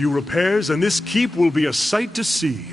few repairs, and this keep will be a sight to see.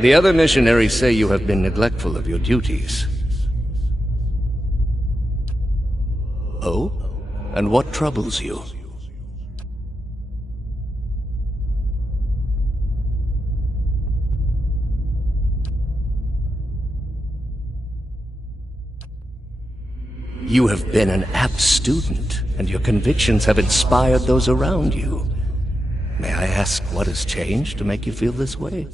The other missionaries say you have been neglectful of your duties. Oh? And what troubles you? You have been an apt student, and your convictions have inspired those around you. May I ask what has changed to make you feel this way?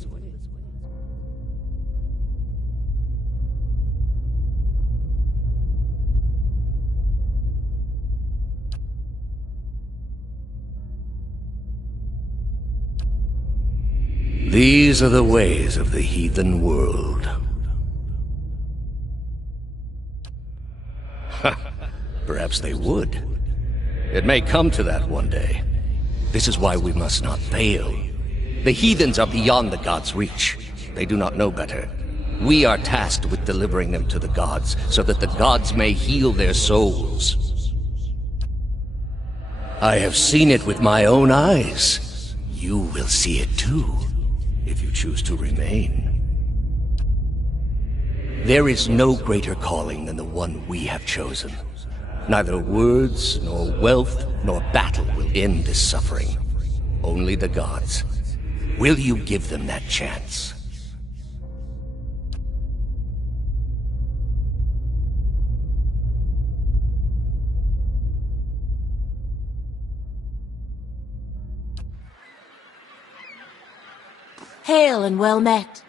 These are the ways of the heathen world. Perhaps they would. It may come to that one day. This is why we must not fail. The heathens are beyond the gods' reach. They do not know better. We are tasked with delivering them to the gods, so that the gods may heal their souls. I have seen it with my own eyes. You will see it too, if you choose to remain. There is no greater calling than the one we have chosen. Neither words, nor wealth, nor battle will end this suffering. Only the gods. Will you give them that chance? Hail and well met.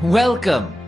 Welcome!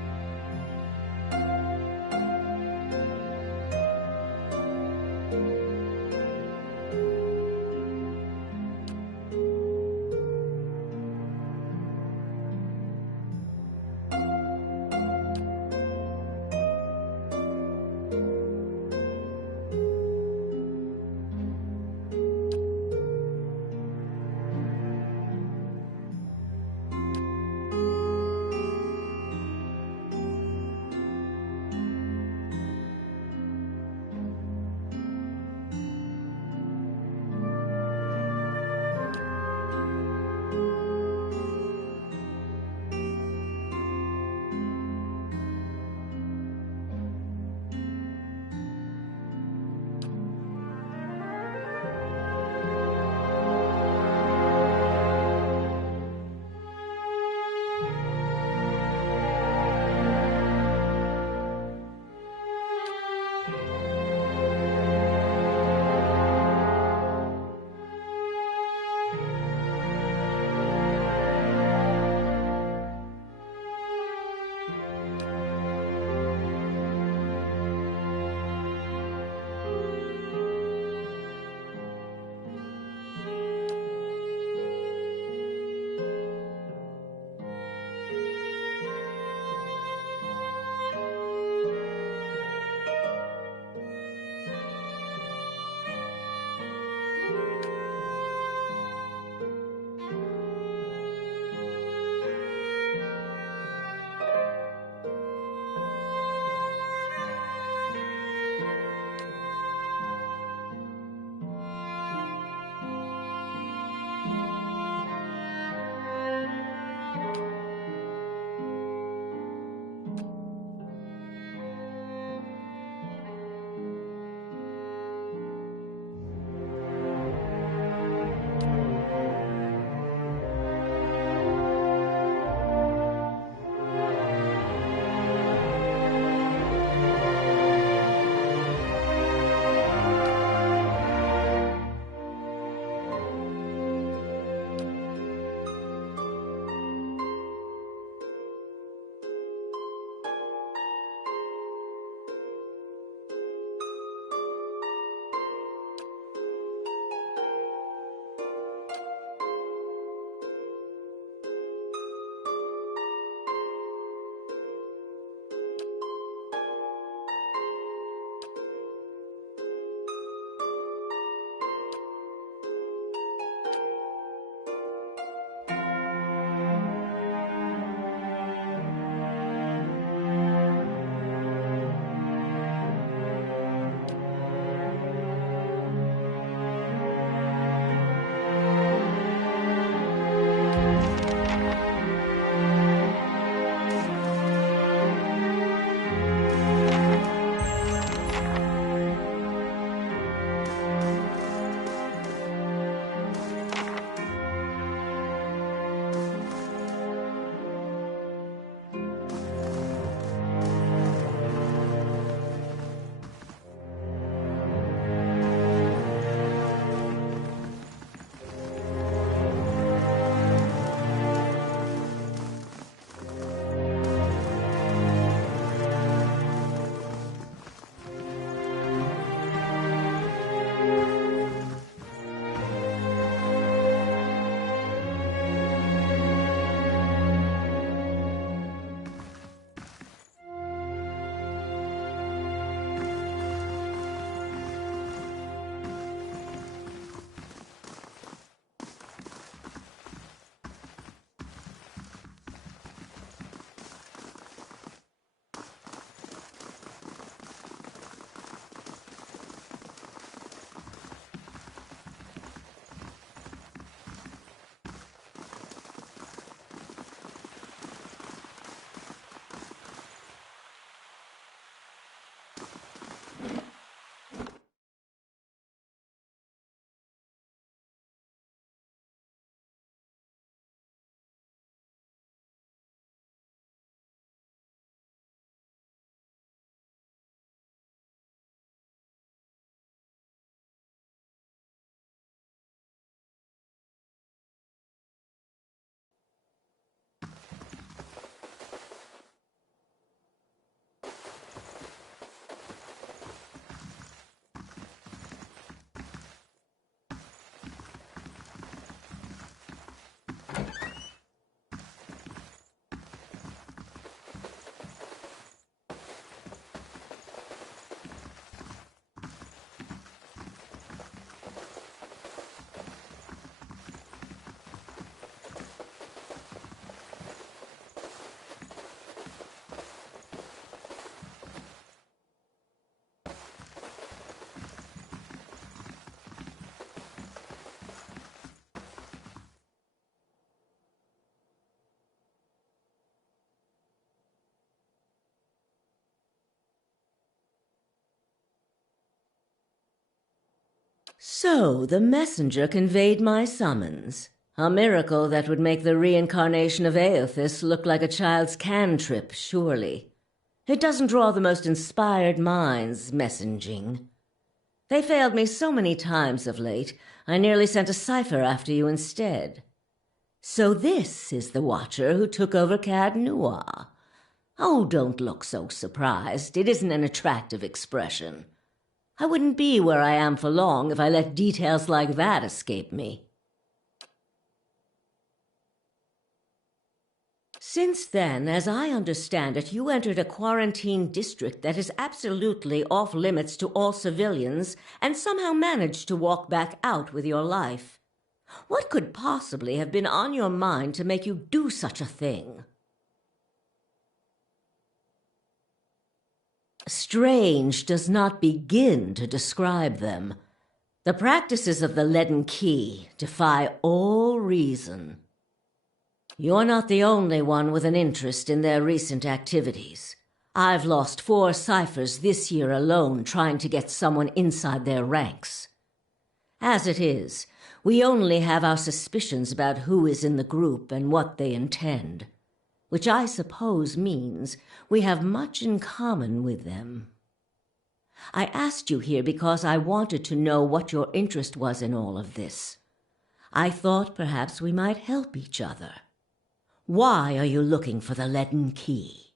So the messenger conveyed my summons. A miracle that would make the reincarnation of Aothis look like a child's cantrip, surely. It doesn't draw the most inspired minds, messaging. They failed me so many times of late, I nearly sent a cipher after you instead. So this is the Watcher who took over Cad Noir. Oh, don't look so surprised. It isn't an attractive expression. I wouldn't be where I am for long if I let details like that escape me. Since then, as I understand it, you entered a quarantine district that is absolutely off limits to all civilians and somehow managed to walk back out with your life. What could possibly have been on your mind to make you do such a thing? Strange does not begin to describe them. The practices of the Leaden Key defy all reason. You're not the only one with an interest in their recent activities. I've lost 4 ciphers this year alone trying to get someone inside their ranks. As it is, we only have our suspicions about who is in the group and what they intend, which I suppose means we have much in common with them. I asked you here because I wanted to know what your interest was in all of this. I thought perhaps we might help each other. Why are you looking for the Leaden Key?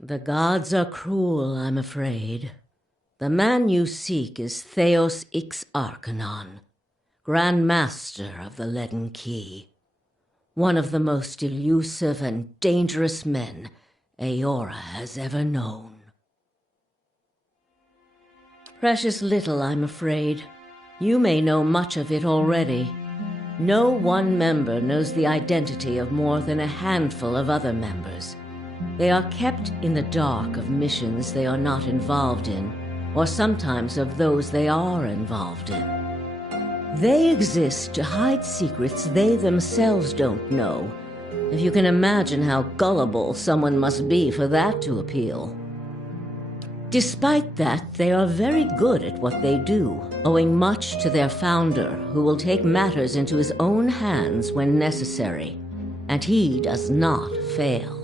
The gods are cruel, I'm afraid. The man you seek is Theos Ix Arcanon, Grand Master of the Leaden Key, one of the most elusive and dangerous men Eora has ever known. Precious little, I'm afraid. You may know much of it already. No one member knows the identity of more than a handful of other members. They are kept in the dark of missions they are not involved in, or sometimes of those they are involved in. They exist to hide secrets they themselves don't know, if you can imagine how gullible someone must be for that to appeal. Despite that, they are very good at what they do, owing much to their founder, who will take matters into his own hands when necessary, and he does not fail.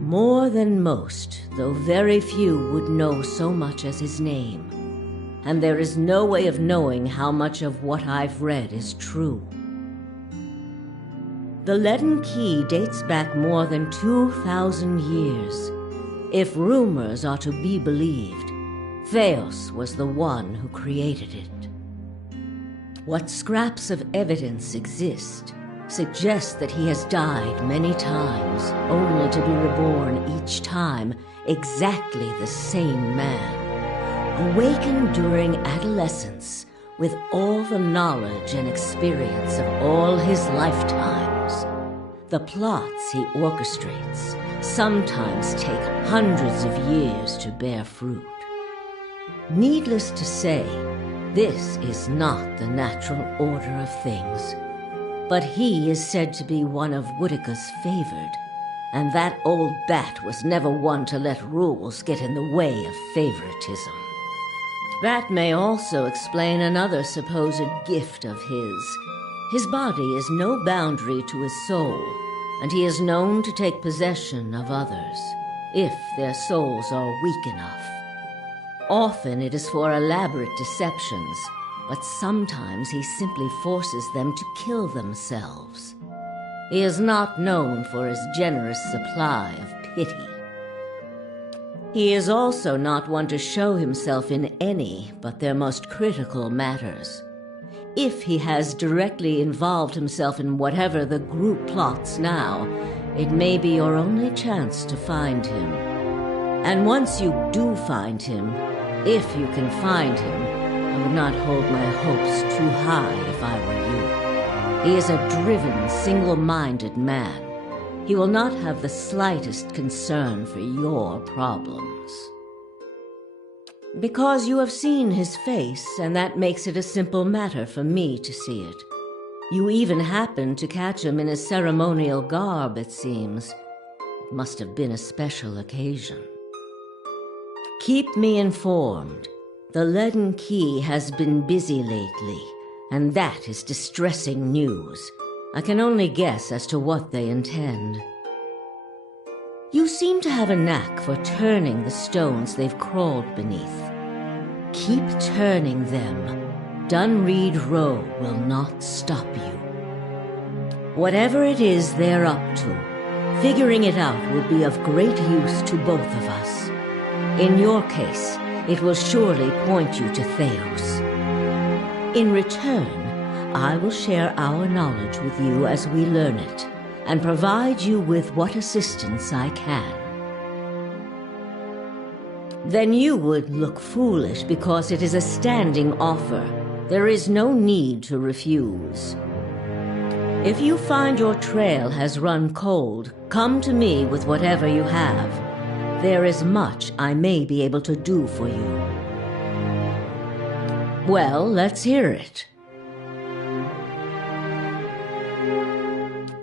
More than most, though very few would know so much as his name, and there is no way of knowing how much of what I've read is true. The Leaden Key dates back more than 2,000 years. If rumors are to be believed, Theos was the one who created it. What scraps of evidence exist suggests that he has died many times, only to be reborn each time exactly the same man, awakened during adolescence with all the knowledge and experience of all his lifetimes. The plots he orchestrates sometimes take hundreds of years to bear fruit. Needless to say, this is not the natural order of things. But he is said to be one of Woodica's favored, and that old bat was never one to let rules get in the way of favoritism. That may also explain another supposed gift of his. His body is no boundary to his soul, and he is known to take possession of others, if their souls are weak enough. Often it is for elaborate deceptions, but sometimes he simply forces them to kill themselves. He is not known for his generous supply of pity. He is also not one to show himself in any but their most critical matters. If he has directly involved himself in whatever the group plots now, it may be your only chance to find him. And once you do find him, if you can find him, I would not hold my hopes too high if I were you. He is a driven, single-minded man. He will not have the slightest concern for your problems. Because you have seen his face, and that makes it a simple matter for me to see it. You even happened to catch him in his ceremonial garb, it seems. It must have been a special occasion. Keep me informed. The Leaden Key has been busy lately, and that is distressing news. I can only guess as to what they intend. You seem to have a knack for turning the stones they've crawled beneath. Keep turning them. Dunreed Row will not stop you. Whatever it is they're up to, figuring it out will be of great use to both of us. In your case, it will surely point you to Theos. In return, I will share our knowledge with you as we learn it, and provide you with what assistance I can. Then you would look foolish because it is a standing offer. There is no need to refuse. If you find your trail has run cold, come to me with whatever you have. There is much I may be able to do for you. Well, let's hear it.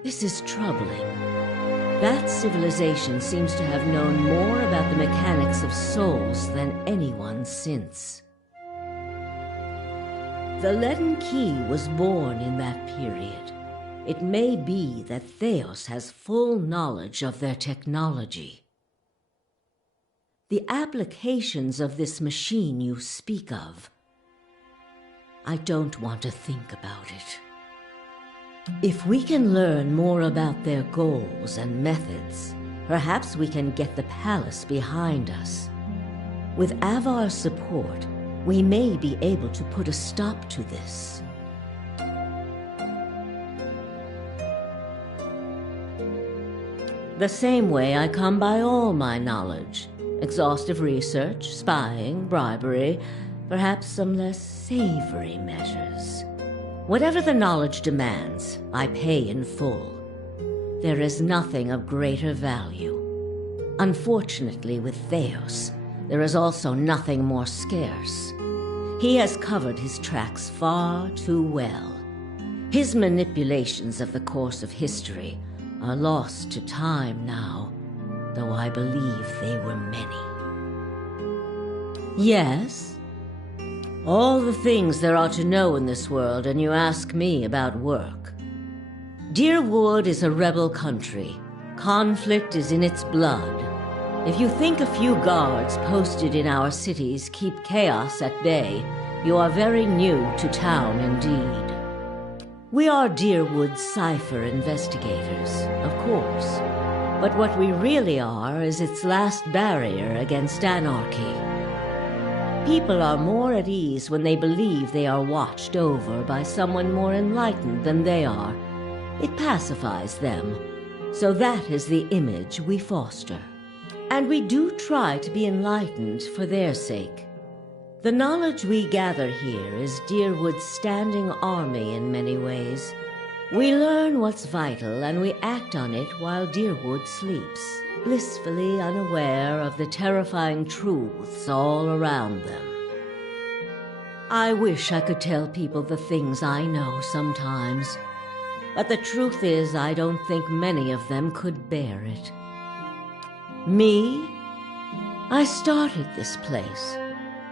This is troubling. That civilization seems to have known more about the mechanics of souls than anyone since. The Leaden Key was born in that period. It may be that Theos has full knowledge of their technology. The applications of this machine you speak of, I don't want to think about it. If we can learn more about their goals and methods, perhaps we can get the palace behind us. With Avar's support, we may be able to put a stop to this. The same way I come by all my knowledge. Exhaustive research, spying, bribery, perhaps some less savory measures. Whatever the knowledge demands, I pay in full. There is nothing of greater value. Unfortunately, with Theos, there is also nothing more scarce. He has covered his tracks far too well. His manipulations of the course of history are lost to time now, though I believe they were many. Yes? All the things there are to know in this world, and you ask me about work. Dyrwood is a rebel country. Conflict is in its blood. If you think a few guards posted in our cities keep chaos at bay, you are very new to town indeed. We are Dyrwood's cipher investigators, of course. But what we really are is its last barrier against anarchy. People are more at ease when they believe they are watched over by someone more enlightened than they are. It pacifies them. So that is the image we foster. And we do try to be enlightened for their sake. The knowledge we gather here is Dyrwood's standing army in many ways. We learn what's vital and we act on it while Dyrwood sleeps, blissfully unaware of the terrifying truths all around them. I wish I could tell people the things I know sometimes, but the truth is I don't think many of them could bear it. Me? I started this place,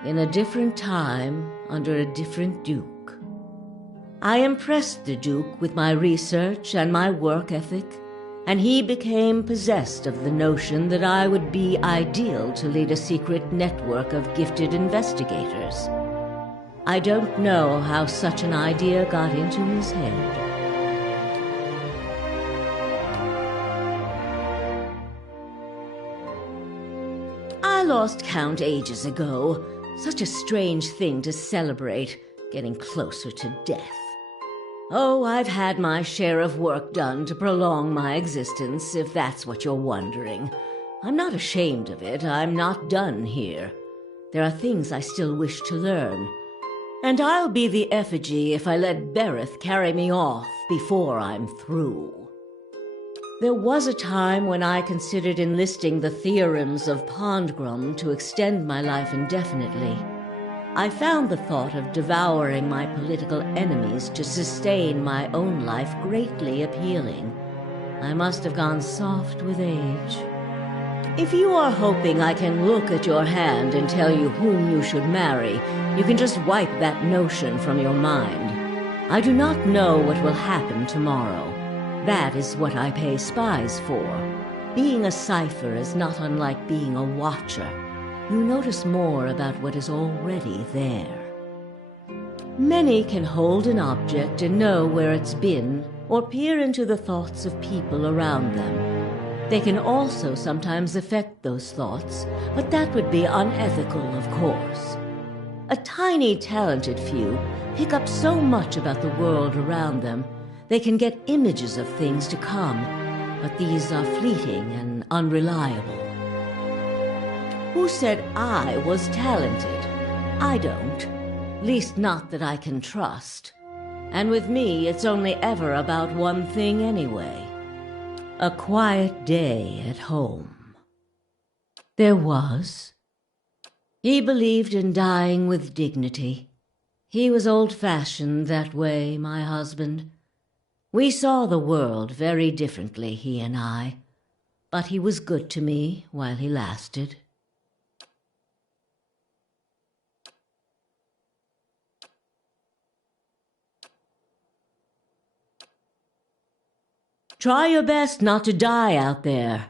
in a different time, under a different Duke. I impressed the Duke with my research and my work ethic, and he became possessed of the notion that I would be ideal to lead a secret network of gifted investigators. I don't know how such an idea got into his head. I lost count ages ago. Such a strange thing to celebrate, getting closer to death. Oh, I've had my share of work done to prolong my existence, if that's what you're wondering. I'm not ashamed of it. I'm not done here. There are things I still wish to learn. And I'll be the effigy if I let Bereth carry me off before I'm through. There was a time when I considered enlisting the theorems of Pondgrum to extend my life indefinitely. I found the thought of devouring my political enemies to sustain my own life greatly appealing. I must have gone soft with age. If you are hoping I can look at your hand and tell you whom you should marry, you can just wipe that notion from your mind. I do not know what will happen tomorrow. That is what I pay spies for. Being a cipher is not unlike being a watcher. You notice more about what is already there. Many can hold an object and know where it's been, or peer into the thoughts of people around them. They can also sometimes affect those thoughts, but that would be unethical, of course. A tiny, talented few pick up so much about the world around them, they can get images of things to come, but these are fleeting and unreliable. Who said I was talented? I don't. Least not that I can trust. And with me, it's only ever about one thing anyway. A quiet day at home. There was. He believed in dying with dignity. He was old-fashioned that way, my husband. We saw the world very differently, he and I. But he was good to me while he lasted. Try your best not to die out there.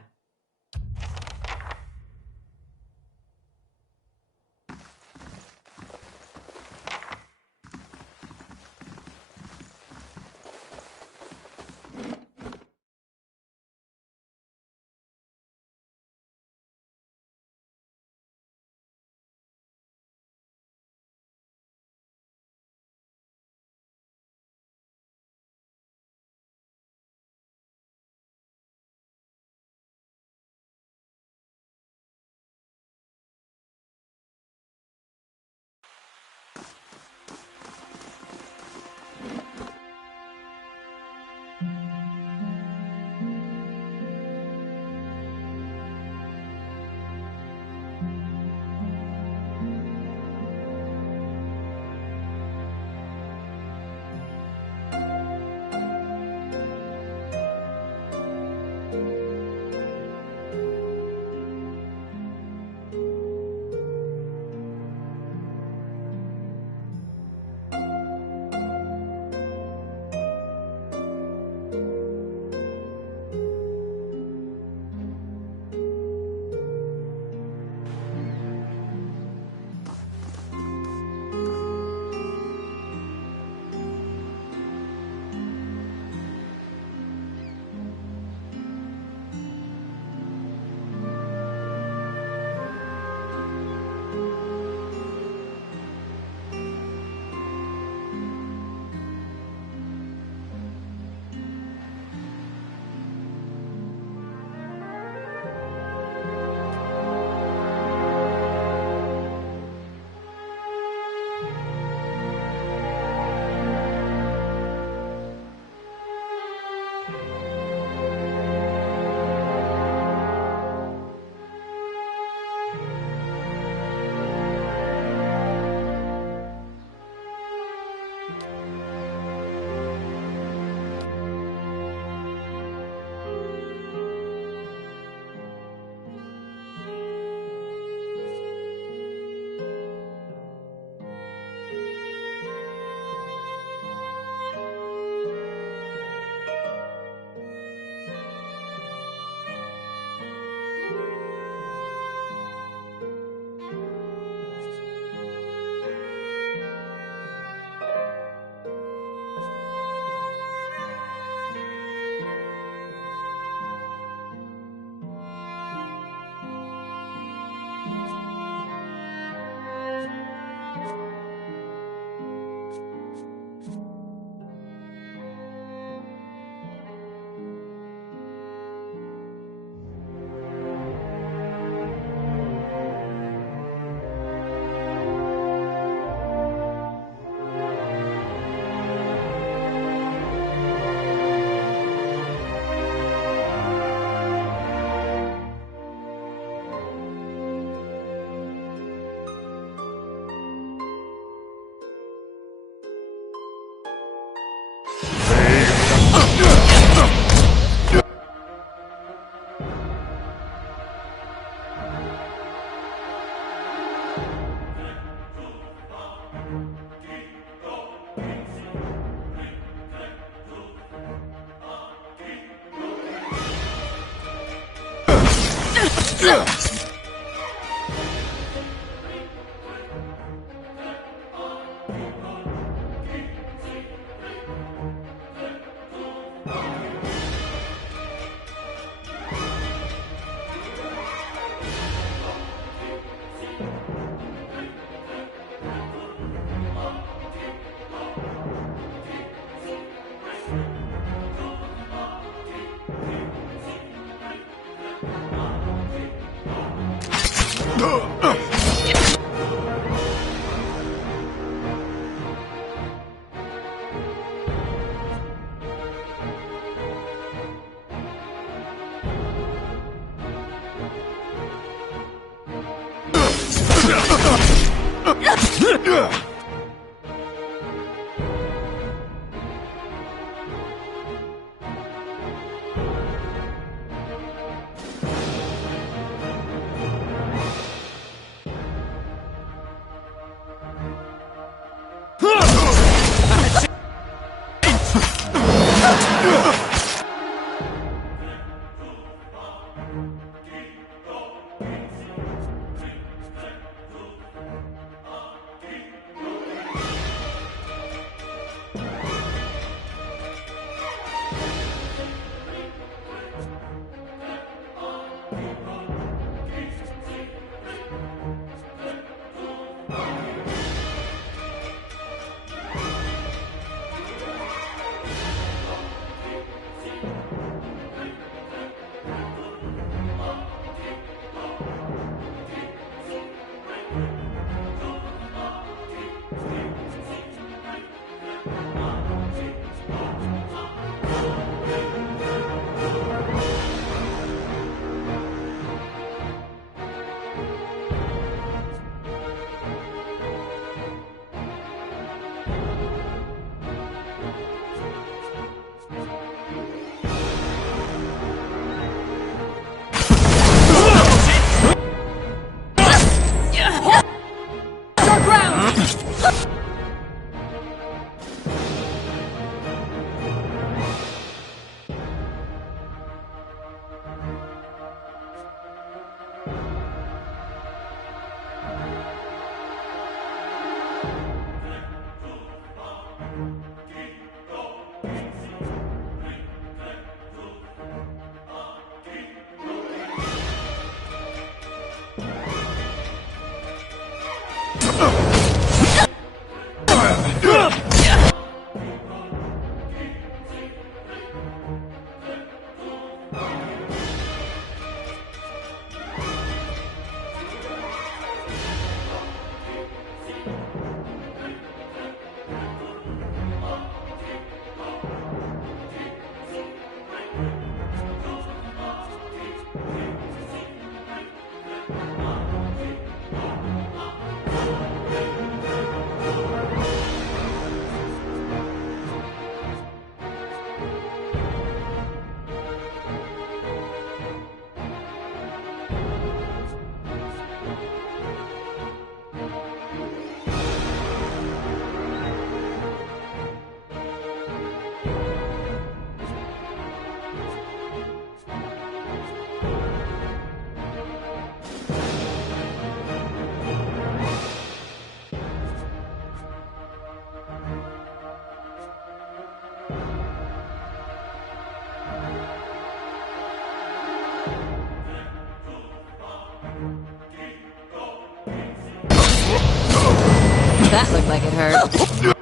That looked like it hurt.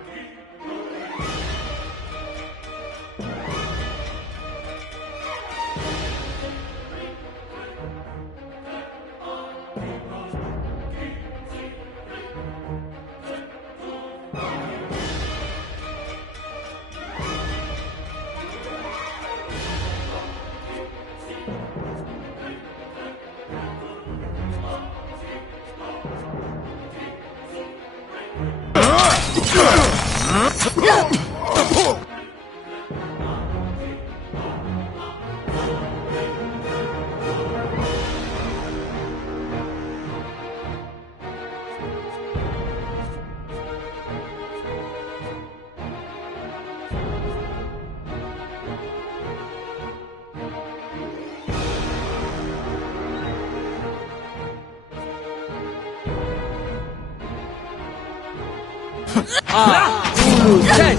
Ulu Ten!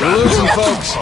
We're losing, folks.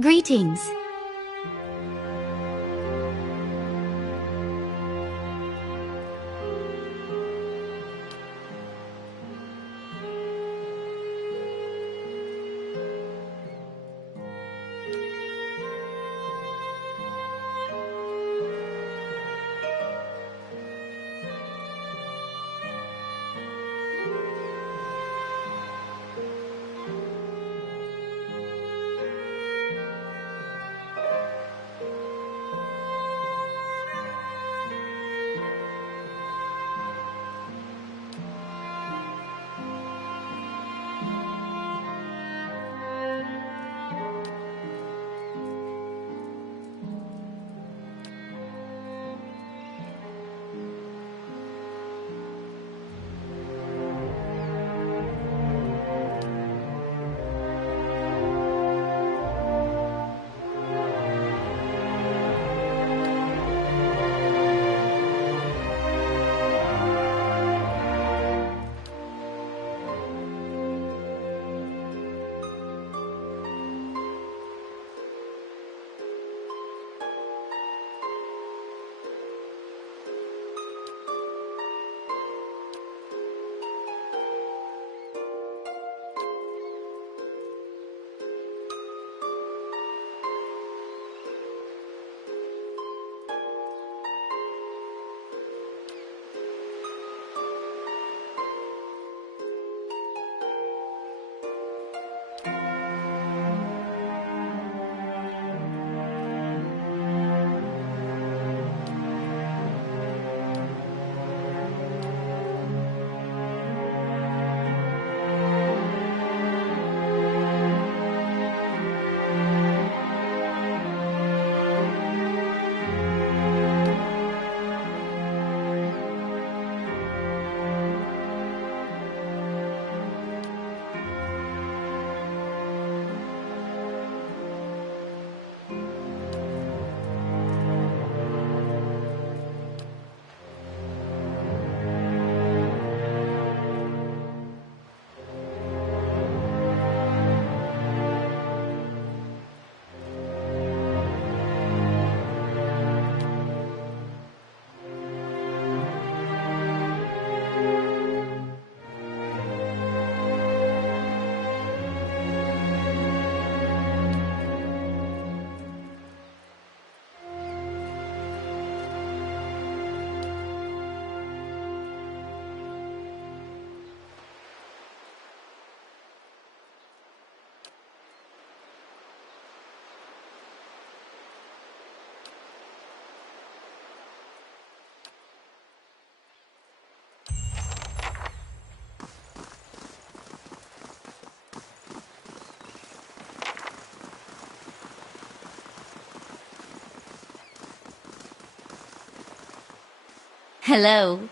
Greetings. Hello.